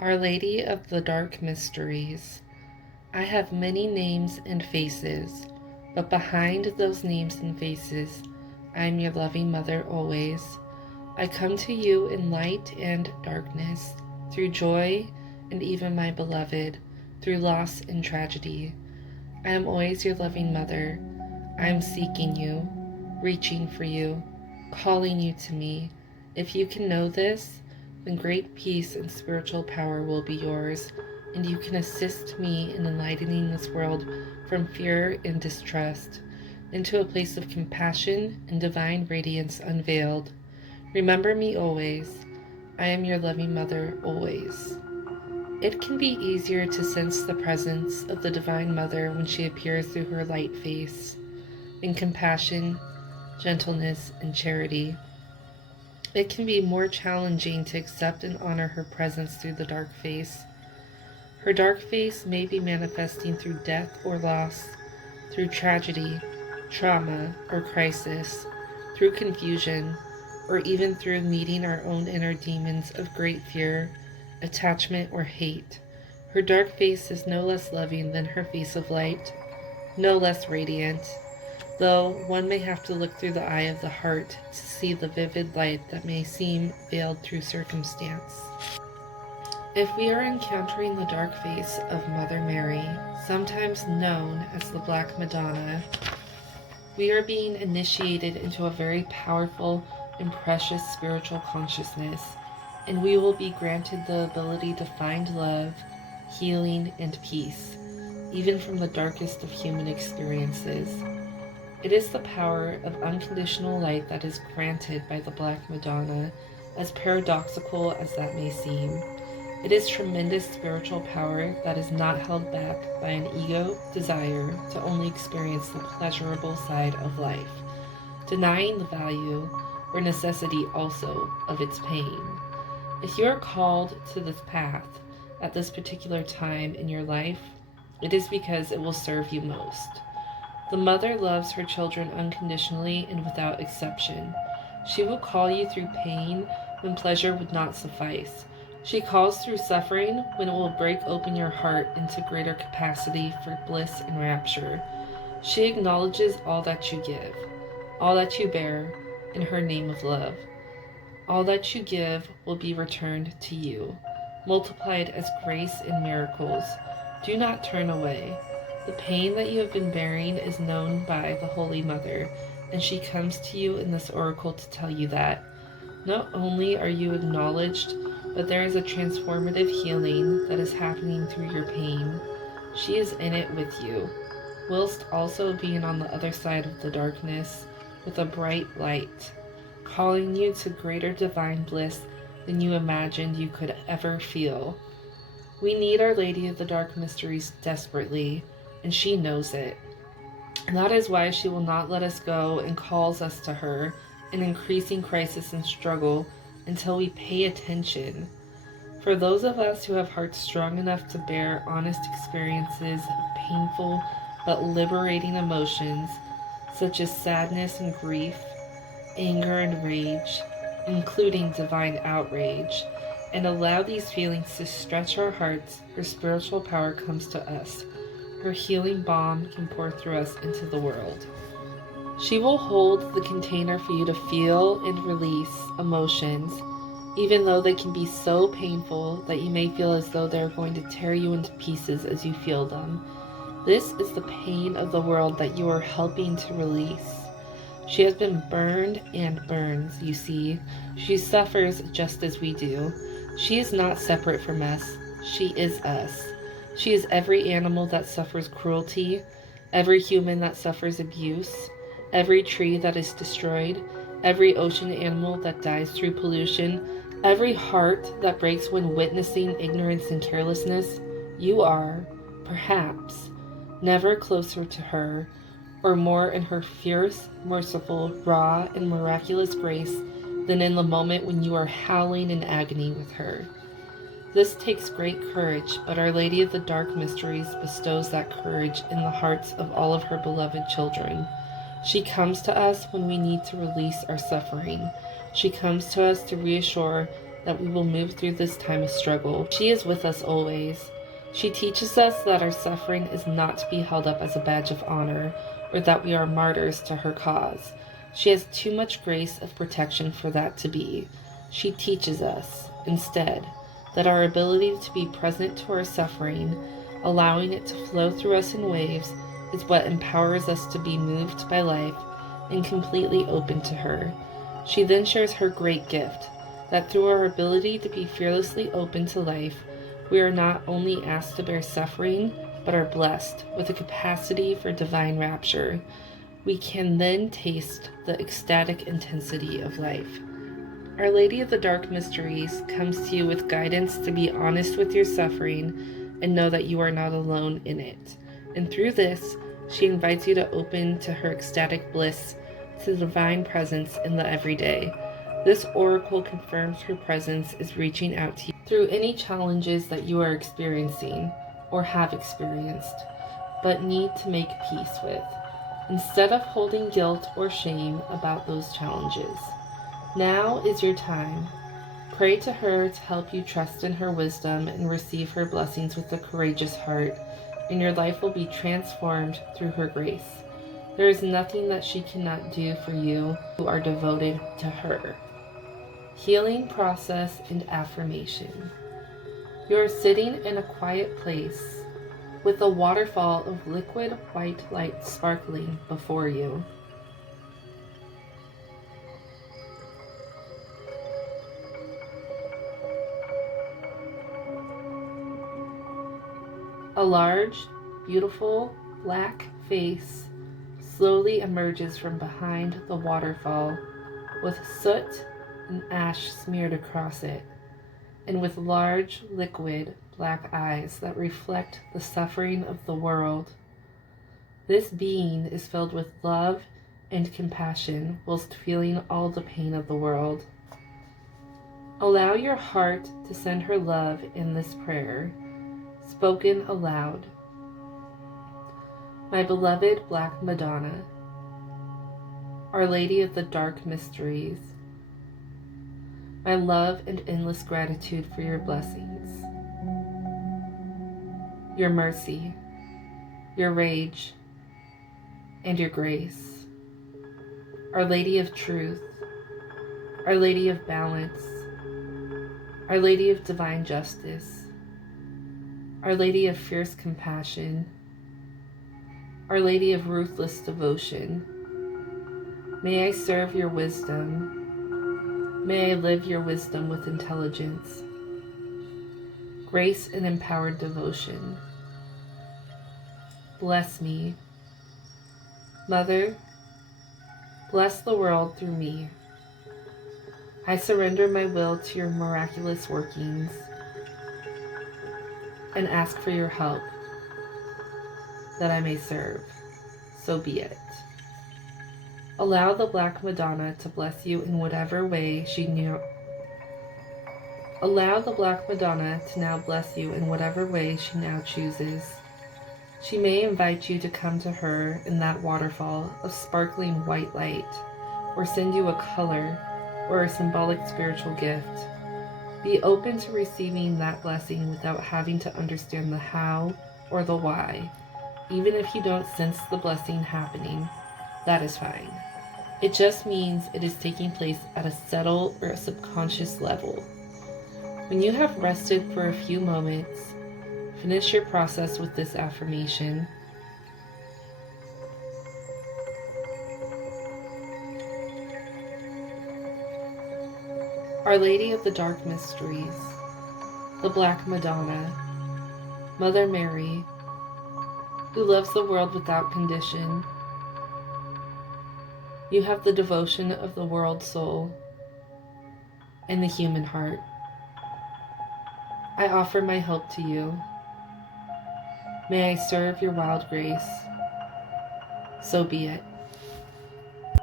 Our Lady of the Dark Mysteries. I have many names and faces, but behind those names and faces, I am your loving mother always. I come to you in light and darkness, through joy and even my beloved, through loss and tragedy. I am always your loving mother. I am seeking you, reaching for you, calling you to me. If you can know this, then great peace and spiritual power will be yours, and you can assist me in enlightening this world from fear and distrust into a place of compassion and divine radiance unveiled. Remember me always. I am your loving mother always. It can be easier to sense the presence of the Divine Mother when she appears through her light face, in compassion, gentleness, and charity. It can be more challenging to accept and honor her presence through the dark face. Her dark face may be manifesting through death or loss, through tragedy, trauma, or crisis, through confusion, or even through meeting our own inner demons of great fear, attachment, or hate. Her dark face is no less loving than her face of light, no less radiant, though one may have to look through the eye of the heart to see the vivid light that may seem veiled through circumstance. If we are encountering the dark face of Mother Mary, sometimes known as the Black Madonna, we are being initiated into a very powerful and precious spiritual consciousness, and we will be granted the ability to find love, healing, and peace, even from the darkest of human experiences. It is the power of unconditional light that is granted by the Black Madonna, as paradoxical as that may seem. It is tremendous spiritual power that is not held back by an ego desire to only experience the pleasurable side of life, denying the value or necessity also of its pain. If you are called to this path at this particular time in your life, it is because it will serve you most. The mother loves her children unconditionally and without exception. She will call you through pain when pleasure would not suffice. She calls through suffering when it will break open your heart into greater capacity for bliss and rapture. She acknowledges all that you give, all that you bear, in her name of love. All that you give will be returned to you, multiplied as grace and miracles. Do not turn away. The pain that you have been bearing is known by the Holy Mother, and she comes to you in this oracle to tell you that not only are you acknowledged, but there is a transformative healing that is happening through your pain. She is in it with you, whilst also being on the other side of the darkness with a bright light, calling you to greater divine bliss than you imagined you could ever feel. We need Our Lady of the Dark Mysteries desperately, and she knows it. And that is why she will not let us go and calls us to her in increasing crisis and struggle until we pay attention. For those of us who have hearts strong enough to bear honest experiences of painful but liberating emotions, such as sadness and grief, anger and rage, including divine outrage, and allow these feelings to stretch our hearts, her spiritual power comes to us. Her healing balm can pour through us into the world. She will hold the container for you to feel and release emotions, even though they can be so painful that you may feel as though they're going to tear you into pieces as you feel them. This is the pain of the world that you are helping to release. She has been burned and burns, you see. She suffers just as we do. She is not separate from us. She is us. She is every animal that suffers cruelty, every human that suffers abuse, every tree that is destroyed, every ocean animal that dies through pollution, every heart that breaks when witnessing ignorance and carelessness. You are, perhaps, never closer to her, or more in her fierce, merciful, raw, and miraculous grace than in the moment when you are howling in agony with her. This takes great courage, but Our Lady of the Dark Mysteries bestows that courage in the hearts of all of her beloved children. She comes to us when we need to release our suffering. She comes to us to reassure that we will move through this time of struggle. She is with us always. She teaches us that our suffering is not to be held up as a badge of honor, or that we are martyrs to her cause. She has too much grace of protection for that to be. She teaches us, instead, that our ability to be present to our suffering, allowing it to flow through us in waves, is what empowers us to be moved by life and completely open to her. She then shares her great gift, that through our ability to be fearlessly open to life, we are not only asked to bear suffering, but are blessed with a capacity for divine rapture. We can then taste the ecstatic intensity of life. Our Lady of the Dark Mysteries comes to you with guidance to be honest with your suffering and know that you are not alone in it. And through this, she invites you to open to her ecstatic bliss, to the divine presence in the everyday. This oracle confirms her presence is reaching out to you through any challenges that you are experiencing or have experienced, but need to make peace with, instead of holding guilt or shame about those challenges. Now is your time. Pray to her to help you trust in her wisdom and receive her blessings with a courageous heart, and your life will be transformed through her grace. There is nothing that she cannot do for you who are devoted to her. Healing process and affirmation. You are sitting in a quiet place with a waterfall of liquid white light sparkling before you. A large, beautiful, black face slowly emerges from behind the waterfall with soot and ash smeared across it, and with large, liquid, black eyes that reflect the suffering of the world. This being is filled with love and compassion whilst feeling all the pain of the world. Allow your heart to send her love in this prayer, spoken aloud. My beloved Black Madonna, Our Lady of the Dark Mysteries, my love and endless gratitude for your blessings, your mercy, your rage, and your grace. Our Lady of Truth, Our Lady of Balance, Our Lady of Divine Justice, Our Lady of Fierce Compassion, Our Lady of Ruthless Devotion, may I serve your wisdom. May I live your wisdom with intelligence, grace, and empowered devotion. Bless me. Mother, bless the world through me. I surrender my will to your miraculous workings and ask for your help that I may serve. So be it. Allow the Black Madonna to bless you in whatever way she knew. Allow the Black Madonna to now bless you in whatever way she now chooses. She may invite you to come to her in that waterfall of sparkling white light, or send you a color or a symbolic spiritual gift. Be open to receiving that blessing without having to understand the how or the why. Even if you don't sense the blessing happening, that is fine. It just means it is taking place at a subtle or a subconscious level. When you have rested for a few moments, finish your process with this affirmation. Our Lady of the Dark Mysteries, the Black Madonna, Mother Mary, who loves the world without condition, you have the devotion of the world soul and the human heart. I offer my help to you. May I serve your wild grace. So be it.